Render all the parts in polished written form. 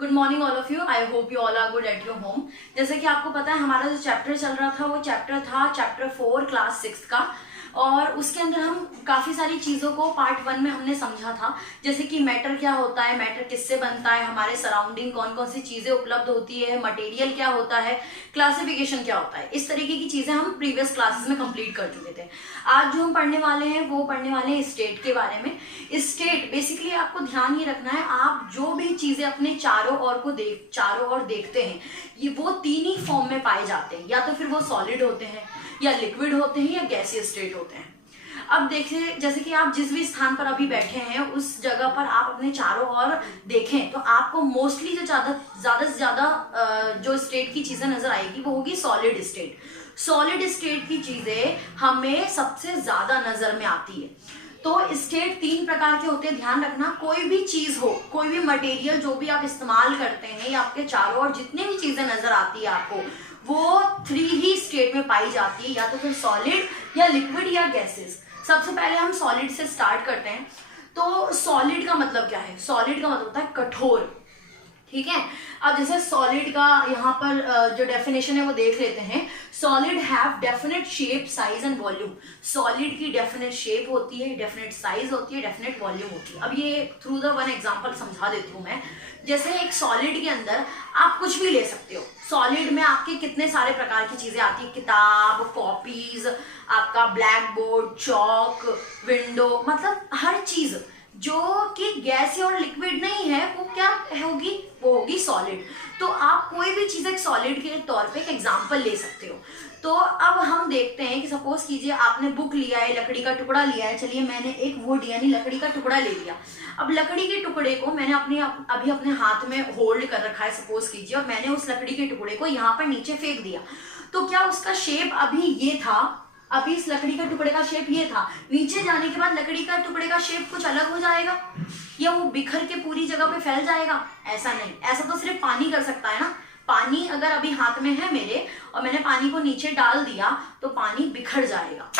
Good morning all of you. I hope you all are good at your home. जैसे कि आपको पता है हमारा जो चैप्टर चल रहा था वो चैप्टर था चैप्टर 4 क्लास 6 का, और उसके अंदर हम काफी सारी चीजों को पार्ट 1 में हमने समझा था। जैसे कि मैटर क्या होता है, मैटर किससे बनता है, हमारे सराउंडिंग कौन कौन सी चीजें उपलब्ध होती है, मटेरियल क्या होता है, क्लासिफिकेशन क्या होता है, इस तरीके की चीजें हम प्रीवियस क्लासेस में कंप्लीट कर चुके थे। आज जो हम पढ़ने वाले हैं वो पढ़ने वाले हैं स्टेट के बारे में। स्टेट बेसिकली आपको ध्यान ये रखना है, आप जो भी चीजें अपने चारों ओर देखते हैं ये वो तीन ही फॉर्म में पाए जाते हैं, या तो फिर वो सॉलिड होते हैं, या लिक्विड होते हैं, या गैसियस स्टेट होते हैं। अब देखिए, जैसे कि आप जिस भी स्थान पर अभी बैठे हैं उस जगह पर आप अपने चारों ओर देखें तो आपको मोस्टली जो ज्यादा से ज्यादा जो स्टेट की चीजें नजर आएगी वो होगी सॉलिड स्टेट। सॉलिड स्टेट की चीजें हमें सबसे ज्यादा नजर में आती है। तो स्टेट तीन प्रकार के होते हैं, ध्यान रखना। कोई भी चीज हो, कोई भी मटेरियल जो भी आप इस्तेमाल करते हैं, या आपके चारों ओर जितने भी चीजें नजर आती है आपको, वो 3 ही स्टेट में पाई जाती है, या तो फिर सॉलिड, या लिक्विड, या गैसेस। सबसे पहले हम सॉलिड से स्टार्ट करते हैं। तो सॉलिड का मतलब क्या है? सॉलिड का मतलब होता है कठोर, ठीक है। अब जैसे सॉलिड का यहाँ पर जो डेफिनेशन है वो देख लेते हैं। Solid have definite shape, size and volume. Solid की डेफिनेट शेप होती है, डेफिनेट साइज होती है, डेफिनेट वॉल्यूम होती है। अब ये थ्रू द वन एग्जांपल समझा देती हूँ मैं। जैसे एक सॉलिड के अंदर आप कुछ भी ले सकते हो। सॉलिड में आपके कितने सारे प्रकार की चीजें आती है, किताब, कॉपीज, आपका ब्लैक बोर्ड, चौक, विंडो, मतलब हर चीज जो कि गैस और लिक्विड नहीं है वो क्या होगी, वो होगी सॉलिड। तो आप कोई भी चीज एक सॉलिड के तौर पे एक एग्जांपल ले सकते हो। तो अब हम देखते हैं कि सपोज कीजिए आपने बुक लिया है, लकड़ी का टुकड़ा लिया है। चलिए मैंने एक वुड यानी लकड़ी का टुकड़ा ले लिया। अब लकड़ी के टुकड़े को मैंने अभी अपने हाथ में होल्ड कर रखा है सपोज कीजिए, और मैंने उस लकड़ी के टुकड़े को यहाँ पर नीचे फेंक दिया। तो क्या उसका शेप अभी ये था, अभी इस लकड़ी का टुकड़े का शेप ये था, नीचे जाने के बाद लकड़ी का टुकड़े का शेप कुछ अलग हो जाएगा, या वो बिखर के पूरी जगह पे फैल जाएगा? ऐसा नहीं, ऐसा तो सिर्फ पानी कर सकता है ना। पानी अगर अभी हाथ में है मेरे और मैंने पानी को नीचे डाल दिया तो पानी बिखर जाएगा।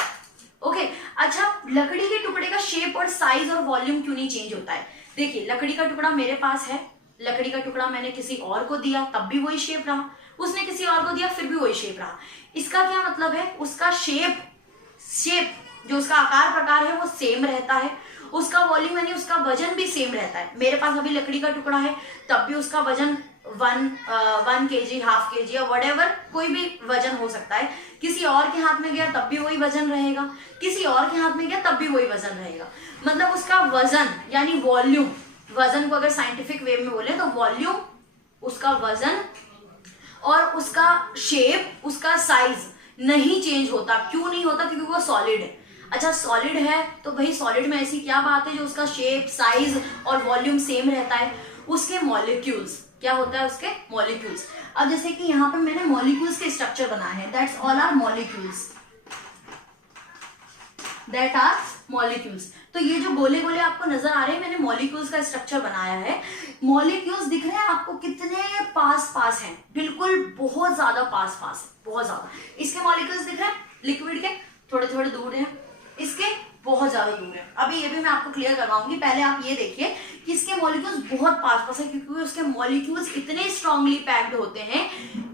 ओके, अच्छा, लकड़ी के टुकड़े का शेप और साइज और वॉल्यूम क्यों नहीं चेंज होता है? देखिए, लकड़ी का टुकड़ा मेरे पास है, लकड़ी का टुकड़ा मैंने किसी और को दिया तब भी वही शेप रहा, उसने किसी और को दिया फिर भी वही शेप रहा। इसका क्या मतलब है? उसका शेप जो उसका आकार प्रकार है वो सेम रहता है, उसका वॉल्यूम यानी उसका वजन भी सेम रहता है। मेरे पास अभी लकड़ी का टुकड़ा है तब भी उसका वजन 1 kg, हाफ kg, या वटेवर कोई भी वजन हो सकता है। किसी और के हाथ में गया तब भी वही वजन रहेगा, किसी और के हाथ में गया तब भी वही वजन रहेगा। मतलब उसका वजन यानी वॉल्यूम, वजन को अगर साइंटिफिक वे में बोले तो वॉल्यूम, उसका वजन और उसका शेप, उसका साइज नहीं चेंज होता। क्यों नहीं होता? क्योंकि वो सॉलिड है। अच्छा, सॉलिड है तो भाई सॉलिड में ऐसी क्या बात है जो उसका शेप, साइज और वॉल्यूम सेम रहता है? उसके मॉलिक्यूल्स, क्या होता है उसके मॉलिक्यूल्स। अब जैसे कि यहाँ पर मैंने मॉलिक्यूल्स के स्ट्रक्चर बनाए हैं, that's all are molecules, that are molecules. तो ये जो गोले गोले आपको नजर आ रहे हैं, मैंने मॉलिक्यूल्स का स्ट्रक्चर बनाया है। मॉलिक्यूल्स दिख रहे हैं आपको कितने पास पास हैं? बिल्कुल बहुत ज्यादा पास पास है, बहुत ज्यादा। इसके मॉलिक्यूल्स दिख रहे हैं, लिक्विड के थोड़े थोड़े दूर हैं, इसके बहुत ज्यादा दूर है। अभी ये भी मैं आपको क्लियर करवाऊंगी। पहले आप ये देखिए कि इसके मॉलिक्यूल्स बहुत पास पास है, क्योंकि उसके मॉलिक्यूल्स इतने स्ट्रांगली पैक्ड होते हैं,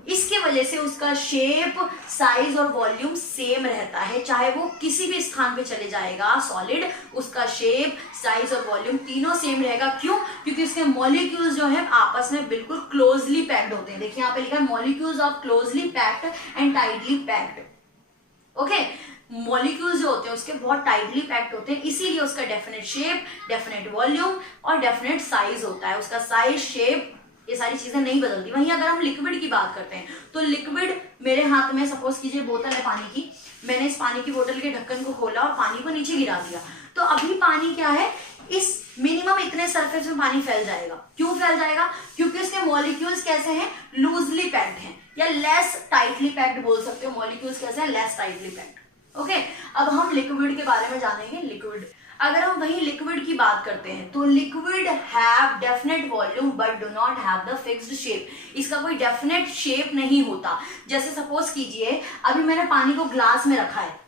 इसके वजह से उसका शेप, साइज और वॉल्यूम सेम रहता है। चाहे वो किसी भी स्थान पे चले जाएगा सॉलिड, उसका शेप, साइज और वॉल्यूम तीनों सेम रहेगा। क्यों? क्योंकि उसके मॉलिक्यूल्स जो है आपस में बिल्कुल क्लोजली पैक्ड होते हैं। देखिए यहाँ पे लिखा है molecules of closely packed and tightly packed. Okay, molecules जो होते हैं उसके बहुत टाइटली पैक्ड होते हैं, इसीलिए उसका डेफिनेट शेप, डेफिनेट वॉल्यूम और डेफिनेट साइज होता है। उसका साइज, शेप, ये सारी चीजें नहीं बदलती। वहीं अगर हम लिक्विड की बात करते हैं तो लिक्विड मेरे हाथ में सपोज कीजिए बोतल है पानी की, मैंने इस पानी की बोतल के ढक्कन को खोला और पानी को नीचे गिरा दिया, तो अभी पानी क्या है, इस मिनिमम इतने सरफेस में पानी फैल जाएगा। क्यों फैल जाएगा? क्योंकि उसके मॉलिक्यूल्स कैसे हैं? लूजली पैक्ड हैं, या लेस टाइटली पैक्ड बोल सकते हो। मॉलिक्यूल्स कैसे हैं? Less tightly packed. ओके, अब हम लिक्विड के बारे में जानेंगे। लिक्विड, अगर हम वही लिक्विड की बात करते हैं तो liquid have definite volume but do not have the fixed shape. इसका कोई डेफिनेट शेप नहीं होता। जैसे सपोज कीजिए अभी मैंने पानी को ग्लास में रखा है,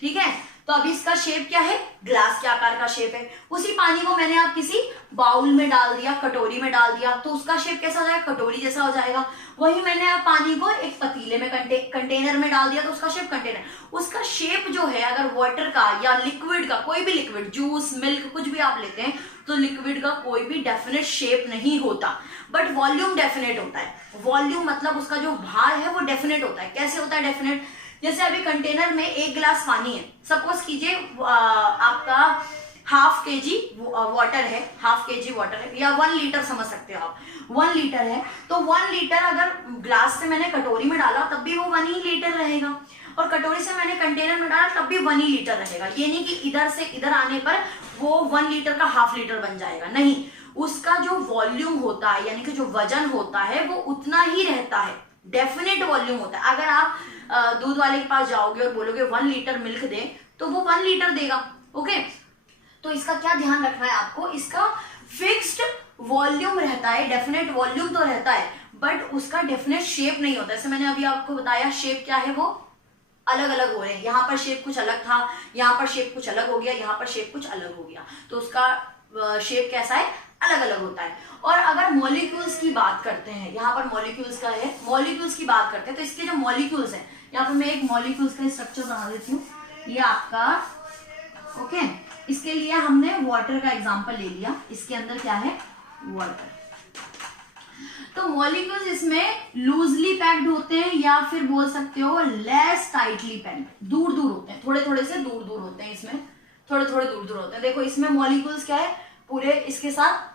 ठीक है, तो अभी इसका शेप क्या है, ग्लास के आकार का शेप है। उसी पानी को मैंने आप किसी बाउल में डाल दिया, कटोरी में डाल दिया, तो उसका शेप कैसा हो जाएगा, कटोरी जैसा हो जाएगा। वही मैंने आप पानी को एक पतीले में कंटेनर में डाल दिया, तो उसका शेप कंटेनर, उसका शेप जो है अगर वाटर का या लिक्विड का, कोई भी लिक्विड, जूस, मिल्क, कुछ भी आप लेते हैं, तो लिक्विड का कोई भी डेफिनेट शेप नहीं होता, बट वॉल्यूम डेफिनेट होता है। वॉल्यूम मतलब उसका जो भार है वो डेफिनेट होता है। कैसे होता है डेफिनेट, जैसे अभी कंटेनर में 1 गिलास पानी है, सपोज कीजिए आपका हाफ केजी वाटर है, हाफ केजी वाटर है, या 1 लीटर समझ सकते हो आप, 1 लीटर है, तो 1 लीटर अगर ग्लास से मैंने कटोरी में डाला तब भी वो 1 ही लीटर रहेगा, और कटोरी से मैंने कंटेनर में डाला तब भी 1 ही लीटर रहेगा। ये नहीं कि इधर से इधर आने पर वो 1 लीटर का हाफ लीटर बन जाएगा, नहीं, उसका जो वॉल्यूम होता है यानी कि जो वजन होता है वो उतना ही रहता है, डेफिनेट वॉल्यूम होता है। अगर आप दूध वाले के पास जाओगे और बोलोगे 1 लीटर मिल्क दे, तो वो 1 लीटर देगा। ओके, तो इसका क्या ध्यान रखना है आपको, इसका फिक्स्ड वॉल्यूम रहता है, डेफिनेट वॉल्यूम तो रहता है, बट उसका डेफिनेट शेप नहीं होता। जैसे मैंने अभी आपको बताया, शेप क्या है, वो अलग अलग हो रहे हैं, यहाँ पर शेप कुछ अलग था, यहाँ पर शेप कुछ अलग हो गया, यहाँ पर शेप कुछ अलग हो गया, तो उसका शेप कैसा है, अलग अलग होता है। और अगर मॉलिक्यूल्स की बात करते हैं, यहाँ पर मॉलिक्यूल्स का है, मॉलिक्यूल्स की बात करते हैं, तो इसके जो मॉलिक्यूल्स हैं, यहाँ पर मैं एक मॉलिक्यूल्स का स्ट्रक्चर बना देती हूँ, ये आपका ओके, इसके लिए हमने वाटर का एग्जांपल ले लिया, इसके अंदर क्या है, वाटर। तो मॉलिक्यूल्स इसमें लूजली पैक्ड होते हैं, या फिर बोल सकते हो लेस टाइटली पैक्ड, दूर दूर होते हैं, थोड़े थोड़े से दूर दूर होते हैं, इसमें थोड़े थोड़े दूर दूर होते हैं। देखो इसमें मॉलिक्यूल्स क्या है, पूरे इसके साथ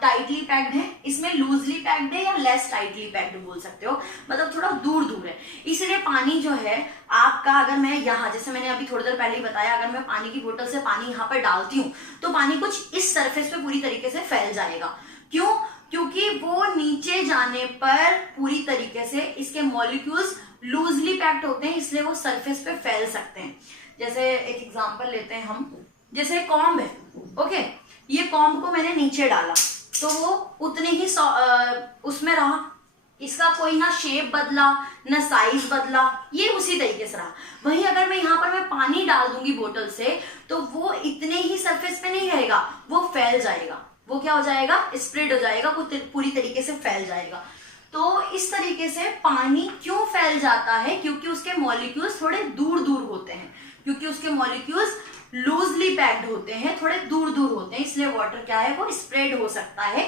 टाइटली पैक्ड है, इसमें लूजली पैक्ड है, या लेस टाइटली पैक्ड बोल सकते हो, मतलब थोड़ा दूर दूर है। इसलिए पानी जो है आपका, अगर मैं यहाँ, जैसे मैंने अभी थोड़ी देर पहले ही बताया, अगर मैं पानी की बोतल से पानी यहाँ पर डालती हूँ तो पानी कुछ इस सरफेस पे पूरी तरीके से फैल जाएगा। क्यों, क्योंकि वो नीचे जाने पर पूरी तरीके से इसके मॉलिक्यूल्स लूजली पैक्ड होते हैं, इसलिए वो सरफेस पे फैल सकते हैं। जैसे एक एग्जांपल लेते हैं हम, जैसे कॉम्ब है, ओके, ये कॉम्ब को मैंने नीचे डाला तो वो उतने ही उसमें रहा, इसका कोई ना शेप बदला ना साइज बदला, ये उसी तरीके से रहा। वहीं अगर मैं यहाँ पर मैं पानी डाल दूंगी बोतल से, तो वो इतने ही सरफेस पे नहीं रहेगा, वो फैल जाएगा, वो क्या हो जाएगा, स्प्रेड हो जाएगा, वो पूरी तरीके से फैल जाएगा। तो इस तरीके से पानी क्यों फैल जाता है, क्योंकि उसके मॉलिक्यूल्स थोड़े दूर दूर होते हैं, क्योंकि उसके मॉलिक्यूल्स लूजली पैक्ड होते हैं, थोड़े दूर दूर होते हैं, इसलिए वाटर क्या है, वो स्प्रेड हो सकता है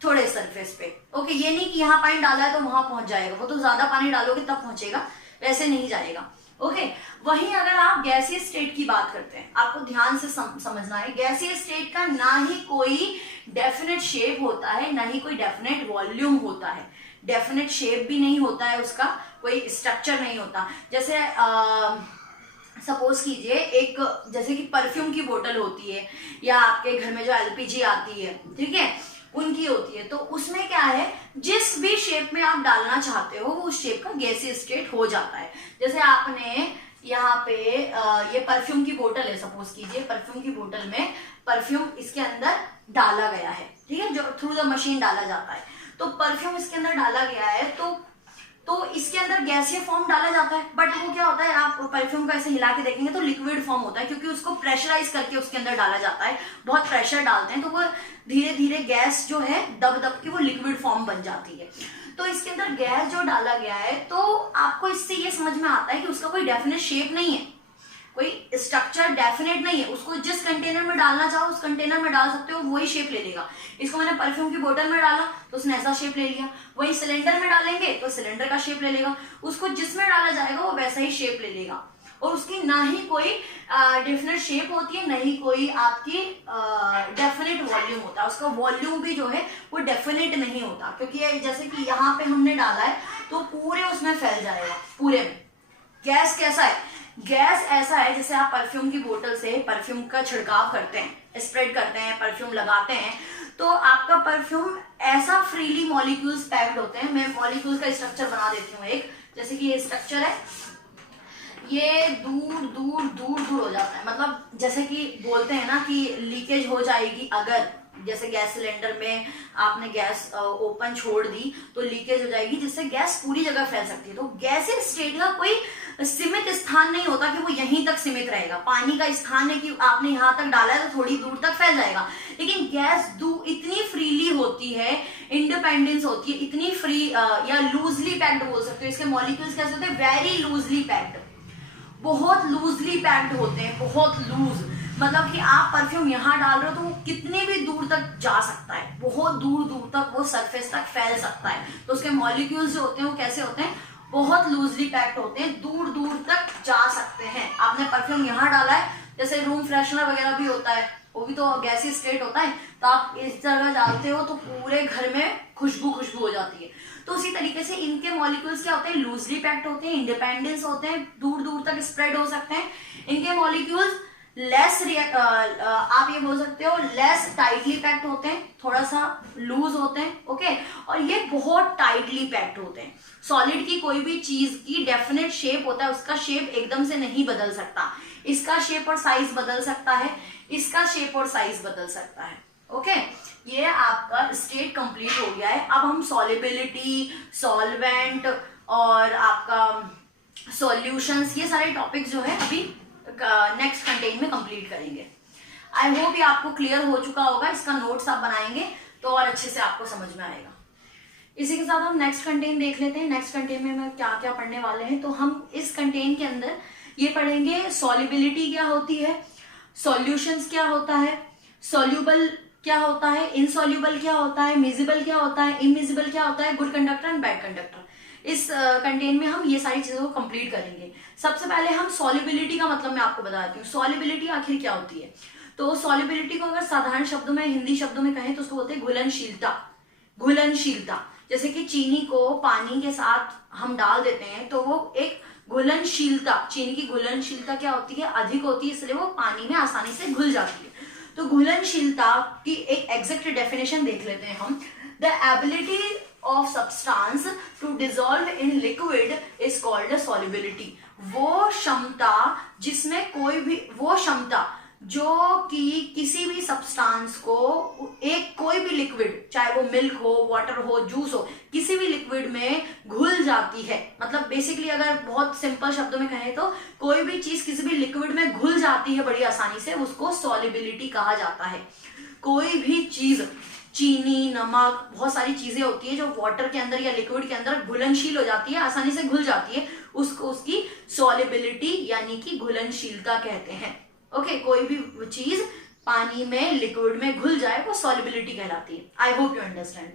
थोड़े सरफेस पे। ओके, ये नहीं कि यहाँ पानी डाला है तो वहां पहुंच जाएगा, वो तो ज्यादा पानी डालोगे तब पहुंचेगा, वैसे नहीं जाएगा। ओके, वहीं अगर आप गैसीय स्टेट की बात करते हैं, आपको ध्यान से समझना है, गैसीय स्टेट का ना ही कोई डेफिनेट शेप होता है, ना ही कोई डेफिनेट वॉल्यूम होता है, डेफिनेट शेप भी नहीं होता है, उसका कोई स्ट्रक्चर नहीं होता। जैसे सपोज कीजिए एक, जैसे कि परफ्यूम की बोतल होती है, या आपके घर में जो एलपीजी आती है, ठीक है, उनकी होती है, तो उसमें क्या है, जिस भी शेप में आप डालना चाहते हो वो उस शेप का गैसीय स्टेट हो जाता है। जैसे आपने यहाँ पे ये परफ्यूम की बोतल है, सपोज कीजिए परफ्यूम की बोतल में परफ्यूम इसके अंदर डाला गया है, ठीक है, जो थ्रू द मशीन डाला जाता है, तो परफ्यूम इसके अंदर डाला गया है, तो इसके अंदर गैसीय फॉर्म डाला जाता है, बट वो क्या होता है, आप परफ्यूम को ऐसे हिला के देखेंगे तो लिक्विड फॉर्म होता है, क्योंकि उसको प्रेशराइज करके उसके अंदर डाला जाता है, बहुत प्रेशर डालते हैं, तो वो धीरे धीरे गैस जो है दब दब के वो लिक्विड फॉर्म बन जाती है। तो इसके अंदर गैस जो डाला गया है, तो आपको इससे ये समझ में आता है कि उसका कोई डेफिनेट शेप नहीं है, कोई स्ट्रक्चर डेफिनेट नहीं है, उसको जिस कंटेनर में डालना चाहो उस कंटेनर में डाल सकते हो, वही शेप ले लेगा। इसको मैंने परफ्यूम की बोतल में डाला तो उसने ऐसा शेप ले लिया, वही सिलेंडर में डालेंगे तो सिलेंडर का शेप ले लेगा, उसको जिसमें डाला जाएगा वो वैसा ही शेप ले लेगा, और उसकी ना ही कोई डेफिनेट शेप होती है, ना ही कोई आपकी डेफिनेट वॉल्यूम होता है, उसका वॉल्यूम भी जो है वो डेफिनेट नहीं होता, क्योंकि जैसे कि यहाँ पे हमने डाला है तो पूरे उसमें फैल जाएगा, पूरे में। गैस कैसा है, गैस ऐसा है जैसे आप परफ्यूम की बोतल से परफ्यूम का छिड़काव करते हैं, स्प्रेड करते हैं, परफ्यूम लगाते हैं, तो आपका परफ्यूम ऐसा फ्रीली मॉलिक्यूल्स पैक्ड होते हैं। मैं मॉलिक्यूल्स का स्ट्रक्चर बना देती हूँ एक, जैसे कि ये स्ट्रक्चर है, ये दूर दूर दूर दूर हो जाता है, मतलब जैसे कि बोलते हैं ना कि लीकेज हो जाएगी अगर जैसे गैस सिलेंडर में आपने गैस ओपन छोड़ दी तो लीकेज हो जाएगी, जिससे गैस पूरी जगह फैल सकती है। तो गैसीय स्टेट का कोई सीमित स्थान नहीं होता कि वो यहीं तक सीमित रहेगा। पानी का स्थान है कि आपने यहां तक डाला है तो थोड़ी दूर तक फैल जाएगा, लेकिन गैस इतनी फ्रीली होती है, इंडिपेंडेंस होती है, इतनी फ्री या लूजली पैक्ड बोल सकते हो। इसके मॉलिक्यूल्स कैसे होते हैं? वेरी लूजली पैक्ड, बहुत लूजली पैक्ड होते हैं, बहुत लूज। मतलब कि आप परफ्यूम यहाँ डाल रहे हो तो वो कितने भी दूर तक जा सकता है, बहुत दूर दूर तक वो सरफेस तक फैल सकता है। तो उसके मॉलिक्यूल्स जो होते हैं वो कैसे होते हैं? बहुत लूजली पैक्ड होते हैं, दूर दूर तक जा सकते हैं। आपने परफ्यूम यहाँ डाला है, जैसे रूम फ्रेशनर वगैरह भी होता है, वो भी तो गैसी स्टेट होता है, तो आप इस जगह डालते हो तो पूरे घर में खुशबू हो जाती है। तो उसी तरीके से इनके मॉलिक्यूल्स क्या होते हैं? लूजली पैक्ड होते हैं, इंडिपेंडेंस होते हैं, दूर दूर तक स्प्रेड हो सकते हैं। इनके मॉलिक्यूल्स लेस आप ये बोल सकते हो लेस टाइटली पैक्ड होते हैं, थोड़ा सा लूज होते हैं, ओके। और ये बहुत टाइटली पैक्ड होते हैं। सॉलिड की कोई भी चीज की डेफिनेट शेप होता है, उसका शेप एकदम से नहीं बदल सकता। इसका शेप और साइज बदल सकता है, इसका शेप और साइज बदल सकता है, ओके। ये आपका स्टेट कंप्लीट हो गया है। अब हम सॉलिबिलिटी, सॉल्वेंट और आपका सॉल्यूशंस, ये सारे टॉपिक जो है अभी नेक्स्ट कंटेंट में कंप्लीट करेंगे। आई होप ये आपको क्लियर हो चुका होगा। इसका नोट्स आप बनाएंगे तो और अच्छे से आपको समझ में आएगा। इसी के साथ हम नेक्स्ट कंटेंट देख लेते हैं। नेक्स्ट कंटेंट में हम क्या क्या पढ़ने वाले हैं, तो हम इस कंटेंट के अंदर ये पढ़ेंगे सॉल्युबिलिटी क्या होती है, सॉल्यूशंस क्या होता है, सॉल्यूबल क्या होता है, इनसॉल्यूबल क्या होता है, मिजिबल क्या होता है, इमिजिबल क्या होता है, good conductor and bad conductor. इस कंटेंट में हम ये सारी चीजों को कंप्लीट करेंगे। सबसे पहले हम सॉल्युबिलिटी का मतलब मैं आपको बताती हूँ। सॉल्युबिलिटी आखिर क्या होती है? तो सॉल्युबिलिटी को अगर साधारण शब्दों में, हिंदी शब्दों में कहें तो उसको बोलते हैं घुलनशीलता। घुलनशीलता, जैसे कि चीनी को पानी के साथ हम डाल देते हैं तो वो एक घुलनशीलता, चीनी की घुलनशीलता क्या होती है? अधिक होती है, इसलिए वो पानी में आसानी से घुल जाती है। तो घुलनशीलता की एक एग्जैक्ट डेफिनेशन देख लेते हैं हम। The ability of substance to dissolve in liquid is called solubility। वो क्षमता जिसमें कोई भी, वो क्षमता जो कि किसी भी सब्सटेंस को कोई भी लिक्विड, चाहे वो मिल्क हो, वाटर हो, जूस हो, किसी भी लिक्विड में घुल जाती है। मतलब बेसिकली अगर बहुत सिंपल शब्दों में कहें तो कोई भी चीज किसी भी लिक्विड में घुल जाती है बड़ी आसानी से, उसको सॉल्युबिलिटी कहा जाता है। कोई भी चीज, चीनी, नमक, बहुत सारी चीजें होती है जो वाटर के अंदर या लिक्विड के अंदर घुलनशील हो जाती है, आसानी से घुल जाती है, उसको उसकी सॉल्युबिलिटी यानी कि घुलनशीलता कहते हैं, ओके। कोई भी चीज पानी में, लिक्विड में घुल जाए वो सॉल्युबिलिटी कहलाती है। आई होप यू अंडरस्टैंड।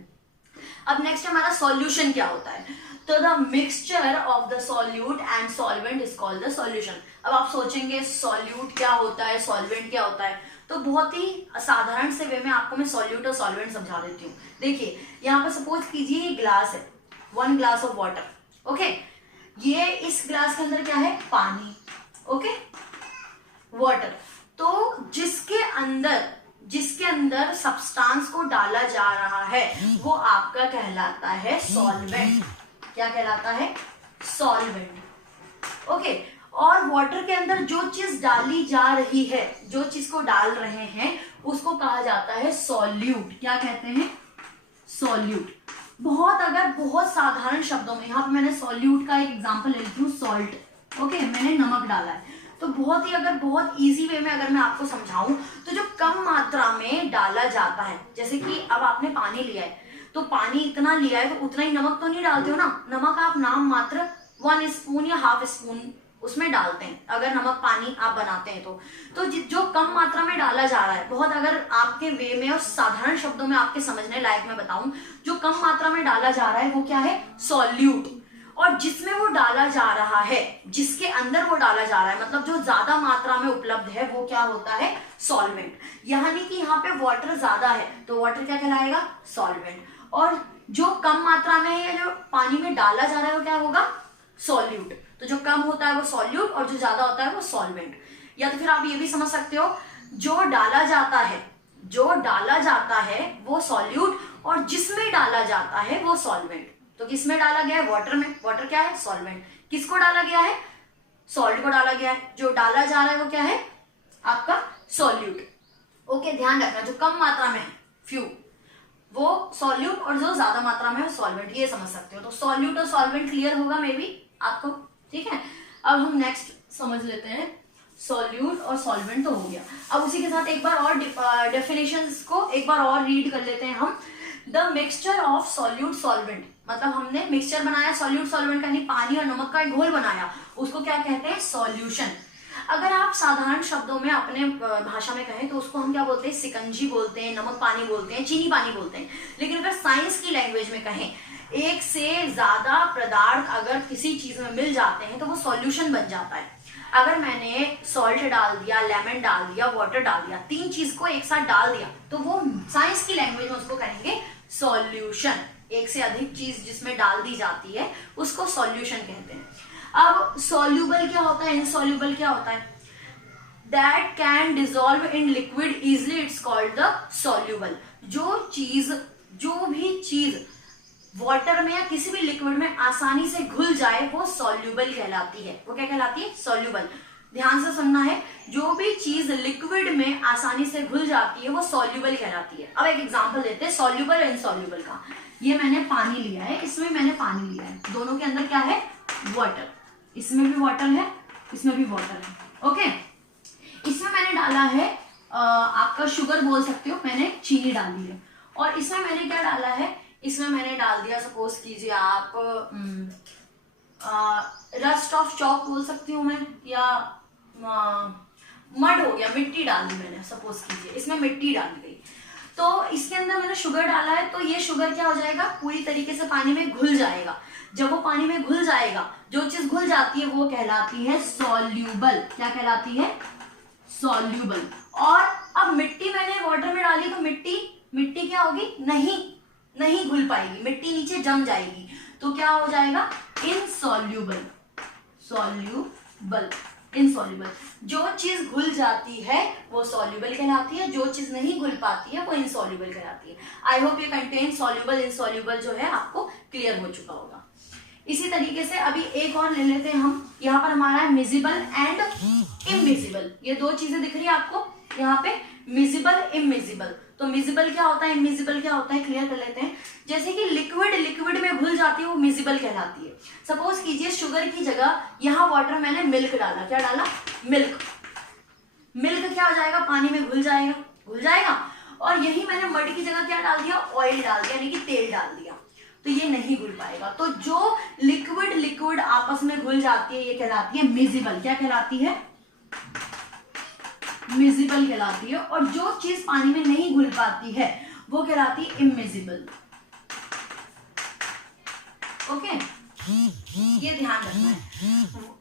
अब नेक्स्ट हमारा सॉल्यूशन क्या होता है? तो the mixture of the solute and solvent is called the solution. अब आप सोचेंगे सॉल्यूट क्या होता है, सॉल्वेंट क्या होता है, तो बहुत ही साधारण से वे में आपको मैं सॉल्यूट और सॉल्वेंट समझा देती हूँ। देखिए यहाँ पर सपोज कीजिए ये ग्लास है, 1 ग्लास ऑफ वाटर, ओके। ये इस ग्लास के अंदर क्या है? पानी, ओके, वाटर। तो जिसके अंदर सब्सटेंस को डाला जा रहा है वो आपका कहलाता है सॉल्वेंट। क्या कहलाता है? Solvent, okay. और वाटर के अंदर जो चीज डाली जा रही है, जो चीज को डाल रहे हैं, उसको कहा जाता है सॉल्यूट। क्या कहते हैं? सॉल्यूट। बहुत साधारण शब्दों में, यहाँ पे मैंने सॉल्यूट का एक एग्जांपल ले लेती हूँ, सॉल्ट, ओके। मैंने नमक डाला है, तो बहुत इजी वे में अगर मैं आपको समझाऊं तो जो कम मात्रा में डाला जाता है, जैसे कि अब आपने पानी लिया है तो पानी इतना लिया है तो उतना ही नमक तो नहीं डालते हो ना। नमक आप नाम मात्र 1 स्पून या हाफ स्पून उसमें डालते हैं अगर नमक पानी आप बनाते हैं तो जो कम मात्रा में डाला जा रहा है, बहुत अगर आपके वे में और साधारण शब्दों में आपके समझने लायक मैं बताऊं, जो कम मात्रा में डाला जा रहा है वो क्या है? सॉल्यूट। और जिसमें वो डाला जा रहा है, जिसके अंदर वो डाला जा रहा है, मतलब जो ज्यादा मात्रा में उपलब्ध है, वो क्या होता है? सॉल्वेंट। यानी कि यहाँ पे वाटर ज्यादा है तो वाटर क्या कहलाएगा? सॉल्वेंट। और जो कम मात्रा में है या जो पानी में डाला जा रहा है वो क्या होगा? सॉल्यूट। तो जो कम होता है वो सॉल्यूट और जो ज्यादा होता है वो सॉल्वेंट। या तो फिर आप ये भी समझ सकते हो, जो डाला जाता है वो सॉल्यूट और जिसमें डाला जाता है वो सॉल्वेंट। तो किसमें डाला गया है? वाटर में। वाटर क्या है? सॉल्वेंट। किसको डाला गया है? सॉल्ट को डाला गया है। जो डाला जा रहा है वो क्या है? आपका सॉल्यूट, ओके। ध्यान रखना, जो कम मात्रा में है, फ्यू, वो सॉल्यूट और जो ज्यादा मात्रा में सॉल्वेंट, ये समझ सकते हो। तो सॉल्यूट और सॉल्वेंट क्लियर होगा मे बी आपको, ठीक है। अब हम नेक्स्ट समझ लेते हैं, सॉल्यूट और सॉल्वेंट तो हो गया। अब उसी के साथ एक बार और डेफिनेशंस को एक बार और रीड कर लेते हैं हम। The mixture of solute solvent, मतलब हमने मिक्सचर बनाया सॉल्यूट सॉल्वेंट का, यानी पानी और नमक का एक घोल बनाया, उसको क्या कहते हैं, सॉल्यूशन। अगर आप साधारण शब्दों में अपने भाषा में कहें तो उसको हम क्या बोलते हैं, सिकंजी बोलते हैं, नमक पानी बोलते हैं, चीनी पानी बोलते हैं। लेकिन अगर साइंस की लैंग्वेज में कहें, एक से ज्यादा पदार्थ अगर किसी चीज में मिल जाते हैं तो वो सॉल्यूशन बन जाता है। अगर मैंने सॉल्ट डाल दिया, लेमन डाल दिया, वाटर डाल दिया, 3 चीज को एक साथ डाल दिया, तो वो साइंस की लैंग्वेज में उसको कहेंगे सॉल्यूशन। एक से अधिक चीज जिसमें डाल दी जाती है उसको सॉल्यूशन कहते हैं। अब सॉल्यूबल क्या होता है, इनसॉल्यूबल क्या होता है, that can dissolve in liquid easily, it's called the soluble. जो भी चीज वाटर में या किसी भी लिक्विड में आसानी से घुल जाए वो सॉल्यूबल कहलाती है। वो क्या कहलाती है, सॉल्यूबल। ध्यान से सुनना है, जो भी चीज लिक्विड में आसानी से घुल जाती है वो सॉल्यूबल कहलाती है। अब एक एग्जांपल देते हैं सॉल्यूबल और इनसॉल्यूबल का। ये मैंने पानी लिया है, इसमें मैंने पानी लिया है, दोनों के अंदर क्या है, वाटर। इसमें भी वाटर है, इसमें भी वाटर है, ओके। इसमें मैंने डाला है आपका शुगर बोल सकते हो, मैंने चीनी डाली है। और इसमें मैंने क्या डाला है, इसमें मैंने डाल दिया, सपोज कीजिए आप रस्ट ऑफ चॉक बोल सकती हूँ मैं, या मड हो गया, मिट्टी डाल दी मैंने, सपोज कीजिए इसमें मिट्टी डाल गई। तो इसके अंदर मैंने शुगर डाला है, तो ये शुगर क्या हो जाएगा, पूरी तरीके से पानी में घुल जाएगा। जब वो पानी में घुल जाएगा, जो चीज घुल जाती है वो कहलाती है सॉल्यूबल। क्या कहलाती है, सॉल्यूबल। और अब मिट्टी मैंने वाटर में डाली, तो मिट्टी क्या होगी, नहीं घुल पाएगी, मिट्टी नीचे जम जाएगी, तो क्या हो जाएगा, इनसॉल्यूबल। इनसॉल्यूबल, जो चीज घुल जाती है वो सॉल्यूबल कहलाती है, जो चीज नहीं घुल पाती है वो इनसॉल्यूबल कहलाती है। आई होप ये कंटेन सॉल्यूबल इनसॉल्यूबल जो है आपको क्लियर हो चुका होगा। इसी तरीके से अभी एक और ले लेते हैं हम। यहाँ पर हमारा है मिजिबल एंड इमिजिबल, ये 2 चीजें दिख रही है आपको यहाँ पे, मिजिबल इमिजिबल। तो मिजिबल क्या होता है, इमिजिबल क्या होता है, क्लियर कर लेते हैं। जैसे कि लिक्विड में घुल जाती है वो मिजिबल कहलाती है। सपोज कीजिए शुगर की जगह यहाँ वाटर मैंने मिल्क डाला, क्या डाला, मिल्क क्या हो जाएगा, पानी में घुल जाएगा। और यही मैंने मड की जगह क्या डाल दिया, ऑयल डाल दिया, यानी कि तेल डाल दिया, तो ये नहीं घुल पाएगा। तो जो लिक्विड आपस में घुल जाती है ये कहलाती है मिजिबल। क्या कहलाती है, मिजिबल कहलाती है। और जो चीज पानी में नहीं घुल पाती है वो कहलाती है इमिजिबल, ओके। ये ध्यान रखना है,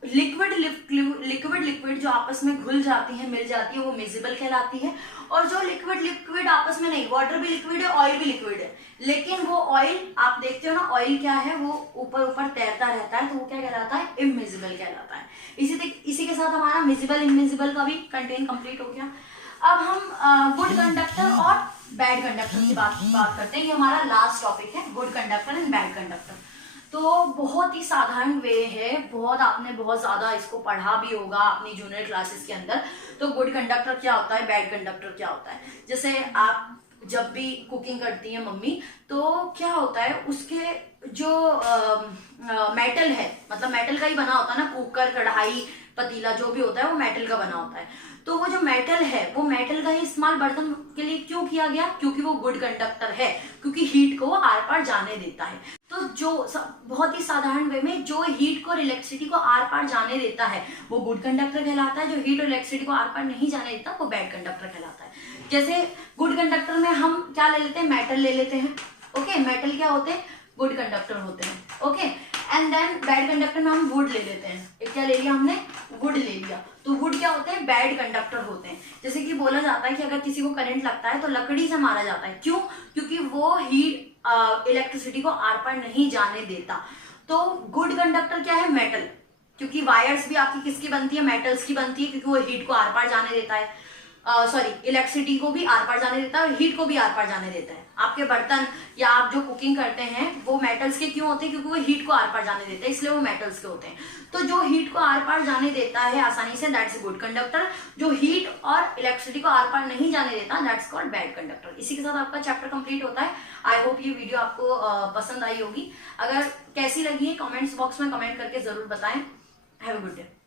लिक्विड जो आपस में घुल जाती है, मिल जाती है, वो मिजिबल कहलाती है। और जो लिक्विड आपस में नहीं, वाटर भी लिक्विड है, ऑयल भी लिक्विड है, लेकिन वो ऑयल आप देखते हो ना, ऑयल क्या है, वो ऊपर तैरता रहता है, तो वो क्या कहलाता है, इमिजिबल कहलाता है। इसी के साथ हमारा मिजिबल इमिजिबल का भी कंटेंट कंप्लीट हो गया। अब हम गुड कंडक्टर और बैड कंडक्टर की बात करते हैं। ये हमारा लास्ट टॉपिक है, good conductor and bad conductor. तो बहुत ही साधारण वे है, आपने बहुत ज्यादा इसको पढ़ा भी होगा अपनी जूनियर क्लासेस के अंदर। तो गुड कंडक्टर क्या होता है, बैड कंडक्टर क्या होता है। जैसे आप जब भी कुकिंग करती है मम्मी, तो क्या होता है, उसके जो मेटल है, मतलब मेटल का ही बना होता है ना, कुकर, कढ़ाई, पतीला जो भी होता है वो मेटल का बना होता है। तो वो जो मेटल है, वो मेटल का ही इस्तेमाल बर्तन के लिए क्यों किया गया, क्योंकि वो गुड कंडक्टर है, क्योंकि हीट को आर पार जाने देता है। तो जो बहुत ही साधारण वे में जो हीट को और इलेक्ट्रिसिटी को आर पार जाने देता है वो गुड कंडक्टर कहलाता है। जो हीट और इलेक्ट्रिसिटी को आर पार नहीं जाने देता वो बैड कंडक्टर कहलाता है। जैसे गुड कंडक्टर में हम क्या ले लेते हैं, मेटल ले लेते हैं, ओके। मेटल क्या होते हैं, गुड कंडक्टर होते हैं, okay. And then bad conductor में हम वुड ले लेते हैं। एक क्या ले लिया हमने, वुड ले लिया, तो वुड क्या होते हैं, बैड कंडक्टर होते हैं। जैसे कि बोला जाता है कि अगर किसी को करंट लगता है तो लकड़ी से मारा जाता है, क्यों, क्योंकि वो हीट इलेक्ट्रिसिटी को आर पार नहीं जाने देता। तो गुड कंडक्टर क्या है, मेटल, क्योंकि वायर्स भी आपकी किसकी बनती है, मेटल्स की बनती है, क्योंकि वो हीट को आर पार जाने देता है। सॉरी इलेक्ट्रिसिटी को भी आर पार जाने देता है और हीट को भी आर पार जाने देता है। आपके बर्तन या आप जो कुकिंग करते हैं वो मेटल्स के क्यों होते हैं? क्योंकि वो हीट को आर पार जाने देते हैं, इसलिए वो मेटल्स के होते हैं। तो जो हीट को आर पार जाने देता है आसानी से, दैट्स अ गुड कंडक्टर। जो हीट और इलेक्ट्रिसिटी को आर पार नहीं जाने देता, दैट्स कॉल्ड बैड कंडक्टर। इसी के साथ आपका चैप्टर कंप्लीट होता है। आई होप ये वीडियो आपको पसंद आई होगी। अगर कैसी लगी है कमेंट्स बॉक्स में कमेंट करके जरूर बताएं। Have a good day.